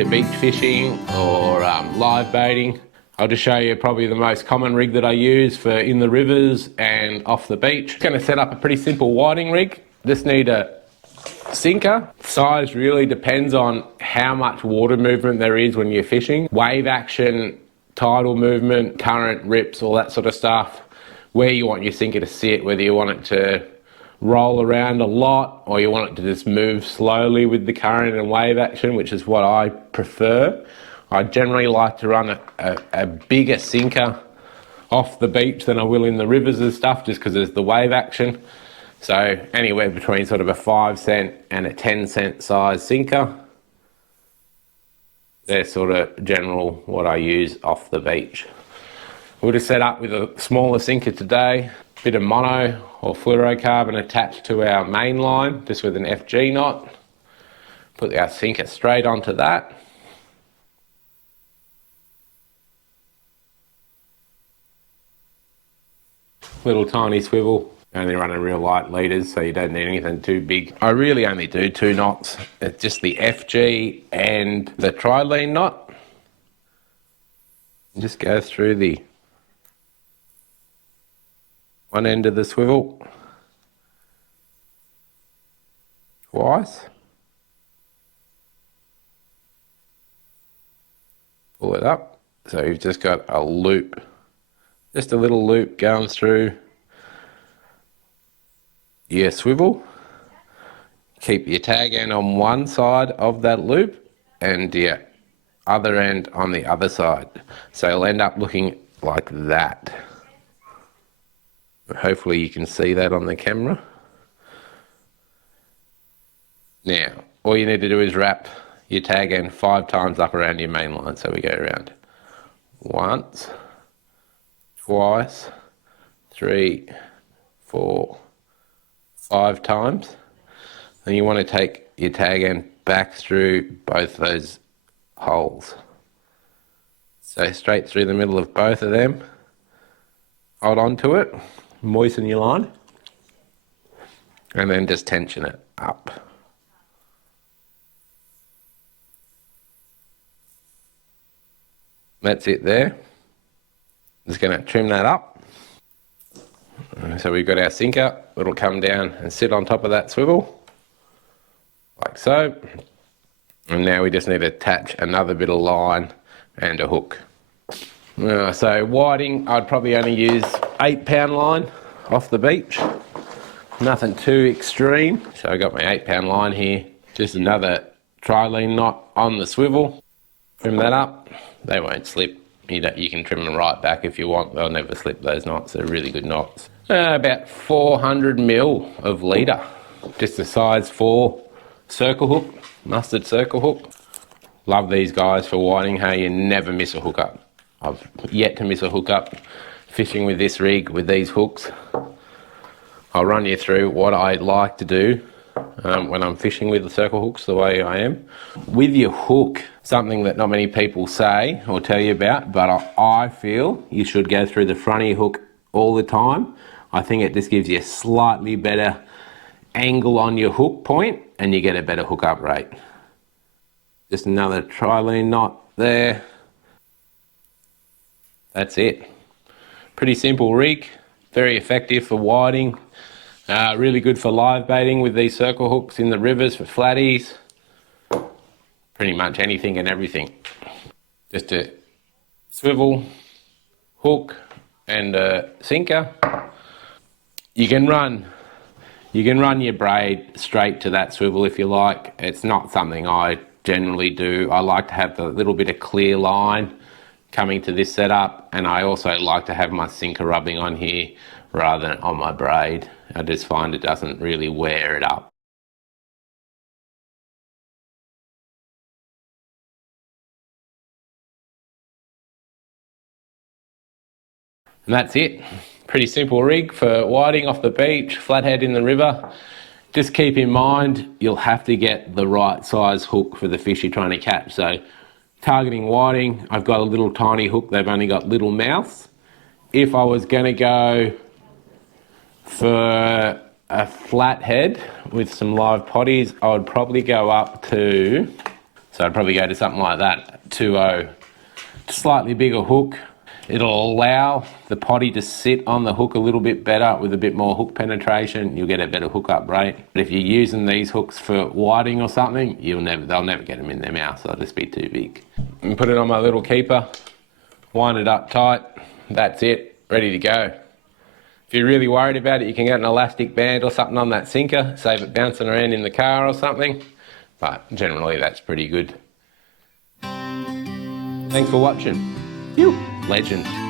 bit of beach fishing or live baiting. I'll just show you probably the most common rig that I use for in the rivers and off the beach. Going to set up a pretty simple whiting rig. Just need a sinker. Size really depends on how much water movement there is when you're fishing. Wave action, tidal movement, current, rips, all that sort of stuff. Where you want your sinker to sit, whether you want it to roll around a lot or you want it to just move slowly with the current and wave action, which is what I prefer. I generally like to run a bigger sinker off the beach than I will in the rivers and stuff, just because there's the wave action. So anywhere between sort of a 5 cent and a 10 cent size sinker. They're sort of general what I use off the beach. We'll just set up with a smaller sinker today, bit of mono or fluorocarbon attached to our main line, just with an FG knot. Put our sinker straight onto that. Little tiny swivel, only running real light leaders, so you don't need anything too big. I really only do 2 knots. It's just the FG and the trilene knot. Just go through the one end of the swivel twice. Pull it up, so you've just got a loop. Just a little loop going through your swivel. Keep your tag end on one side of that loop and your other end on the other side. So it'll end up looking like that. Hopefully you can see that on the camera. Now, all you need to do is wrap your tag end 5 times up around your main line. So we go around once, twice, 3, 4, 5 times. Then you want to take your tag end back through both those holes. So straight through the middle of both of them. Hold on to it, moisten your line, and then just tension it up. That's it there. Just going to trim that up. So we've got our sinker. It'll come down and sit on top of that swivel, like so. And now we just need to attach another bit of line and a hook. So whiting, I'd probably only use 8-pound line off the beach. Nothing too extreme. So I got my 8-pound line here. Just another trilene knot on the swivel. Trim that up. They won't slip. You can trim them right back if you want. They'll never slip, those knots. They're really good knots. About 400 mil of leader. Just a size 4 circle hook, mustard circle hook. Love these guys for whiting. Hey, you never miss a hookup. I've yet to miss a hookup fishing with this rig with these hooks. I'll run you through what I like to do when I'm fishing with the circle hooks the way I am. With your hook, something that not many people say or tell you about, but I feel you should go through the front of your hook all the time. I think it just gives you a slightly better angle on your hook point and you get a better hookup rate. Just another trilene knot there. That's it. Pretty simple rig, very effective for whiting. Really good for live baiting with these circle hooks in the rivers for flatties. Pretty much anything and everything. Just a swivel, hook and a sinker. You can run your braid straight to that swivel if you like. It's not something I generally do. I like to have the little bit of clear line coming to this setup, and I also like to have my sinker rubbing on here rather than on my braid. I just find it doesn't really wear it up. And that's it. Pretty simple rig for whiting off the beach, flathead in the river. Just keep in mind, you'll have to get the right size hook for the fish you're trying to catch. So targeting whiting, I've got a little tiny hook. They've only got little mouths. If I was going to go for a flathead with some live potties, I would probably go up to So I'd probably go to something like that, 2.0, slightly bigger hook. It'll allow the potty to sit on the hook a little bit better with a bit more hook penetration. You'll get a better hookup rate. But if you're using these hooks for whiting or something, they'll never get them in their mouth. They'll just be too big. And put it on my little keeper, wind it up tight. That's it, ready to go. If you're really worried about it, you can get an elastic band or something on that sinker, save it bouncing around in the car or something. But generally that's pretty good. Thanks for watching. Legend.